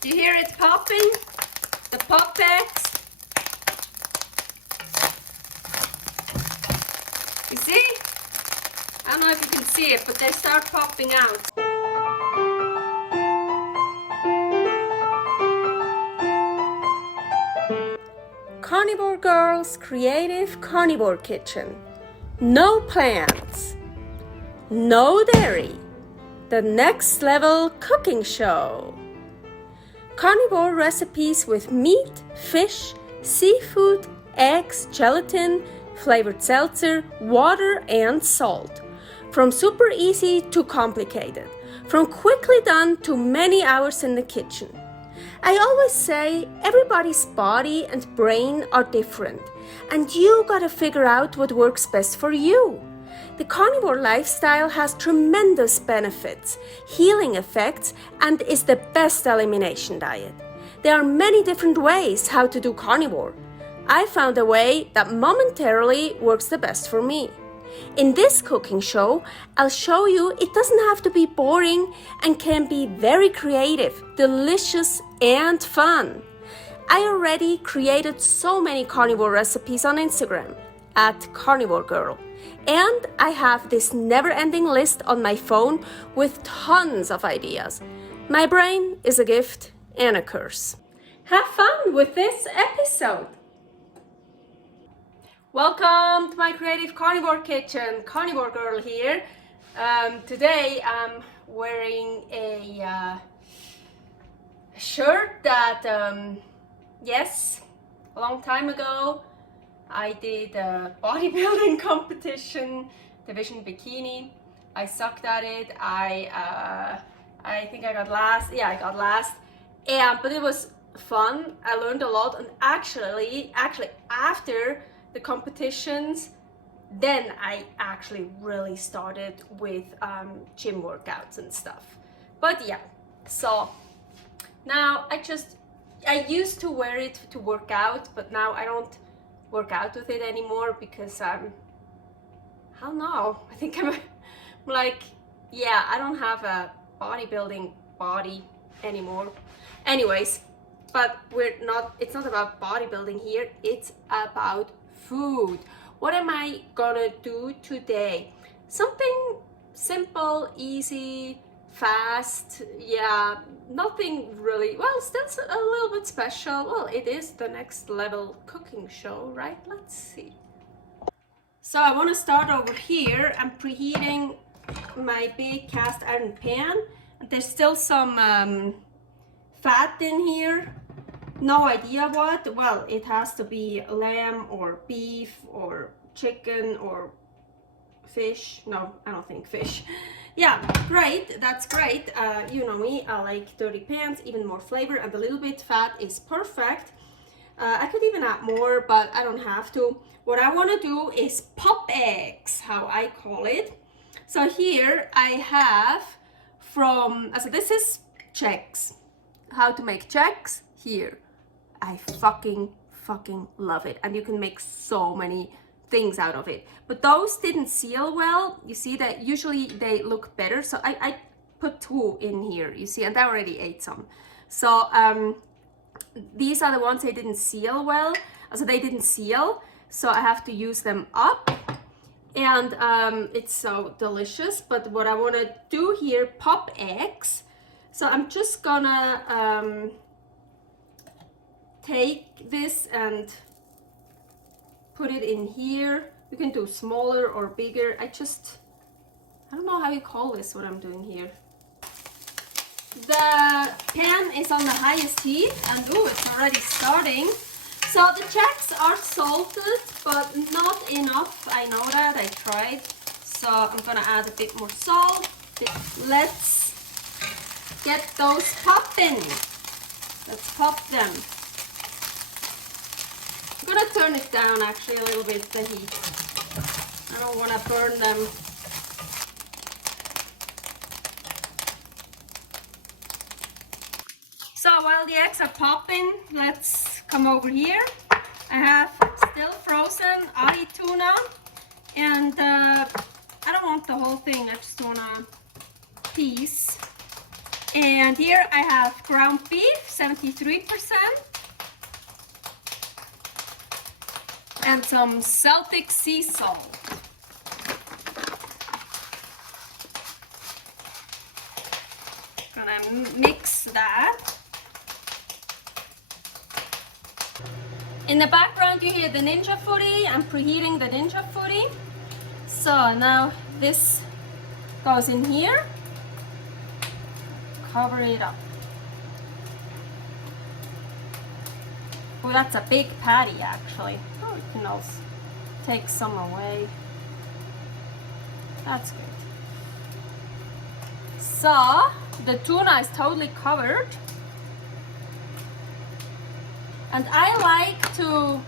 Do you hear it popping? The Popeggs. You see? I don't know if you can see it, but they start popping out. Carnivore Girl's Creative Carnivore Kitchen. No plants. No dairy. The next level cooking show. Carnivore recipes with meat, fish, seafood, eggs, gelatin, flavored seltzer, water, and salt. From super easy to complicated. From quickly done to many hours in the kitchen. I always say everybody's body and brain are different, and you gotta figure out what works best for you. The carnivore lifestyle has tremendous benefits, healing effects, and is the best elimination diet. There are many different ways how to do carnivore. I found a way that momentarily works the best for me. In this cooking show, I'll show you it doesn't have to be boring and can be very creative, delicious, and fun. I already created so many carnivore recipes on Instagram at karnivorgirl. And I have this never-ending list on my phone with tons of ideas. My brain is a gift and a curse. Have fun with this episode. Welcome to my creative carnivore kitchen. Carnivore Girl here. Today I'm wearing a shirt that, yes, a long time ago I did a bodybuilding competition, division bikini. I sucked at it. I think I got last. Yeah, I got last. But it was fun. I learned a lot, and actually after the competitions, then I actually really started with gym workouts and stuff. But yeah, so now I used to wear it to work out, but now I don't work out with it anymore because I don't know, I think I'm like, yeah, I don't have a bodybuilding body anymore. Anyways, but it's not about bodybuilding here, it's about food. What am I gonna do today? Something simple, easy, fast, yeah, nothing really, well, still a little bit special. Well, it is the next level cooking show, right? Let's see. So I want to start over here. I'm preheating my big cast iron pan. There's still some fat in here. No idea what. Well, it has to be lamb or beef or chicken or fish. No, I don't think fish. Yeah, great, that's great. You know me, I like dirty pans, even more flavor, and a little bit fat is perfect. I could even add more, but I don't have to. What I want to do is Popeggs, how I call it. So here I have so this is JEggs. How to make JEggs here. I fucking love it, and you can make so many things out of it, but those didn't seal well. You see that usually they look better, so I put 2 in here, you see, and I already ate some. So these are the ones they didn't seal well, so they didn't seal, so I have to use them up, and it's so delicious. But what I want to do here, Popeggs, so I'm just gonna take this and put it in here. You can do smaller or bigger. I don't know how you call this, what I'm doing here. The pan is on the highest heat, and ooh, it's already starting. So the JEggs are salted, but not enough. I know that, I tried. So I'm gonna add a bit more salt. Let's get those popping. Let's pop them. I'm gonna turn it down actually a little bit, the heat. I don't want to burn them. So while the eggs are popping, let's come over here. I have still frozen tuna, and I don't want the whole thing, I just want a piece. And here I have ground beef, 73%. And some Celtic sea salt. Gonna mix that. In the background you hear the Ninja Foodi. I'm preheating the Ninja Foodi. So now this goes in here. Cover it up. Oh, that's a big patty actually. Oh, you can also take some away. That's good. So the tuna is totally covered. And I like to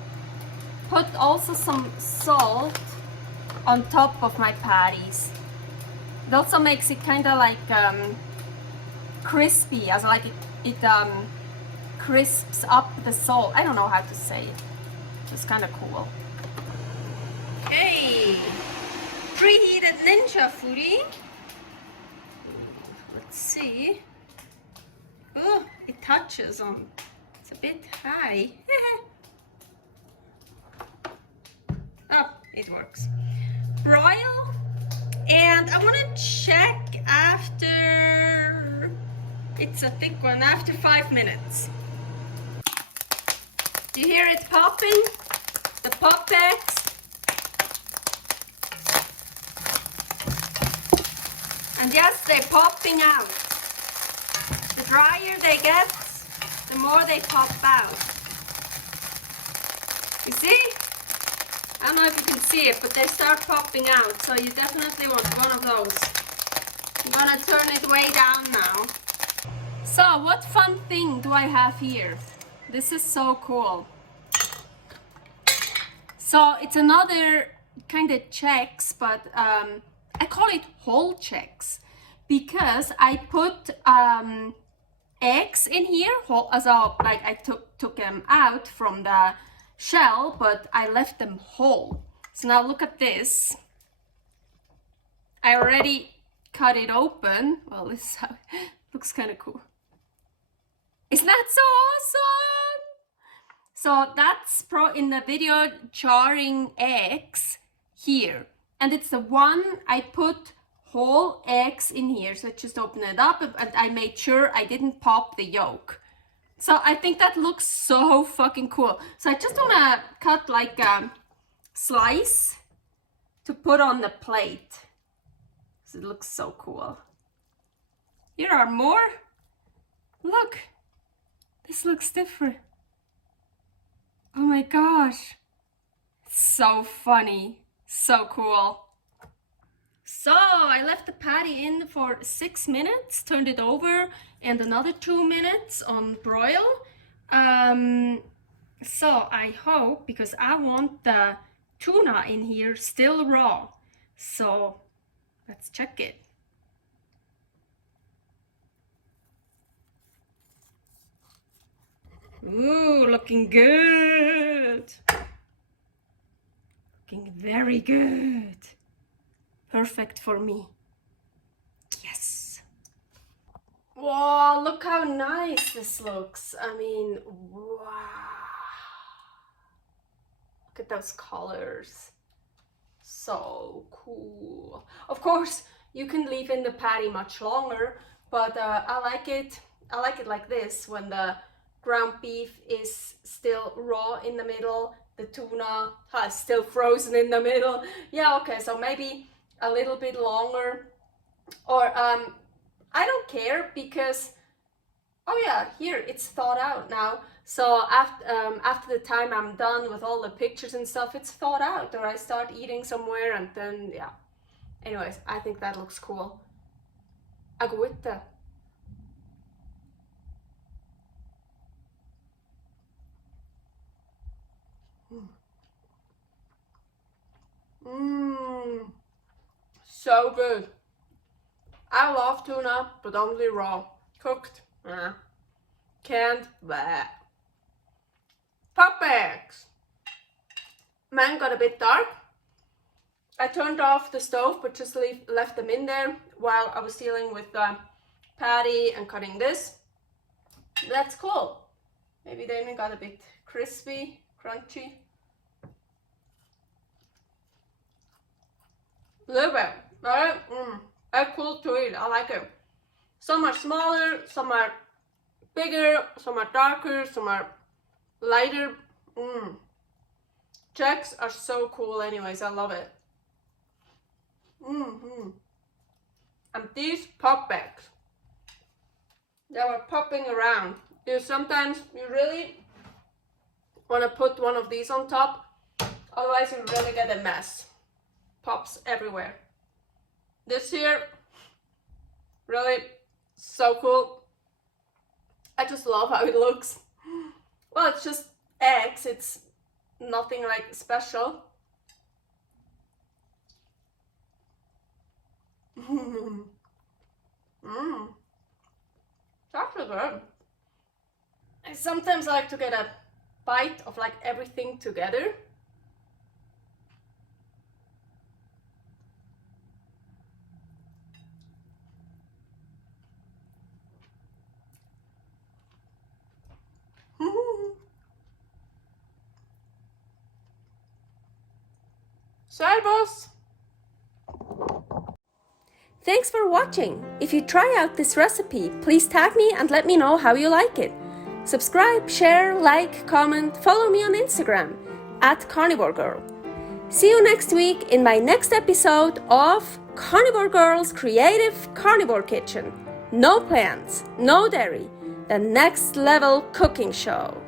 put also some salt on top of my patties. It also makes it kind of like crispy, as like it crisps up the salt. I don't know how to say it. It's kind of cool. Okay, preheated Ninja Foodi. Let's see. Oh, it touches on. It's a bit high. Oh, it works. Broil, and I want to check after. It's a thick one. After 5 minutes. You hear it popping? The Popeggs. And yes, they're popping out. The drier they get, the more they pop out. You see? I don't know if you can see it, but they start popping out. So you definitely want one of those. I'm gonna turn it way down now. So what fun thing do I have here? This is so cool. So it's another kind of JEggs, but I call it whole JEggs because I put eggs in here. So like I took them out from the shell, but I left them whole. So now look at this. I already cut it open. Well, this looks kind of cool. Isn't that so awesome? So that's in the video jarring eggs here. And it's the one I put whole eggs in here. So I just open it up and I made sure I didn't pop the yolk. So I think that looks so fucking cool. So I just want to cut like a slice to put on the plate. So it looks so cool. Here are more. Look. This looks different. Oh my gosh. It's so funny. So cool. So I left the patty in for 6 minutes, turned it over, and another 2 minutes on broil. So I hope, because I want the tuna in here still raw. So let's check it. Ooh, looking good. Looking very good. Perfect for me. Yes. Wow, look how nice this looks. I mean, wow. Look at those colors. So cool. Of course, you can leave in the patty much longer, but I like it like this, when the ground beef is still raw in the middle, the tuna is still frozen in the middle. Yeah, okay, so maybe a little bit longer, or I don't care, because oh yeah, here it's thawed out now. So after the time I'm done with all the pictures and stuff, it's thawed out, or I start eating somewhere, and then yeah. Anyways, I think that looks cool. Agüita. Mmm, so good. I love tuna, but only raw. Cooked, canned, bleh. Popeggs. Mine got a bit dark. I turned off the stove, but just left them in there while I was dealing with the patty and cutting this. That's cool. Maybe they even got a bit crispy, crunchy. A little bit, right? They're cool to eat. I like it. Some are smaller, some are bigger, some are darker, some are lighter. JEggs are so cool anyways. I love it. And these Popeggs, they were popping around. Sometimes you really want to put one of these on top, otherwise you really get a mess. Pops everywhere. This here, really so cool. I just love how it looks. Well, it's just eggs, it's nothing like special. It's actually good. I sometimes like to get a bite of like everything together. Servus! Thanks for watching. If you try out this recipe, please tag me and let me know how you like it. Subscribe, share, like, comment, follow me on Instagram @carnivorgirl. See you next week in my next episode of Carnivore Girl's Creative Carnivore Kitchen. No plants, no dairy, the next level cooking show.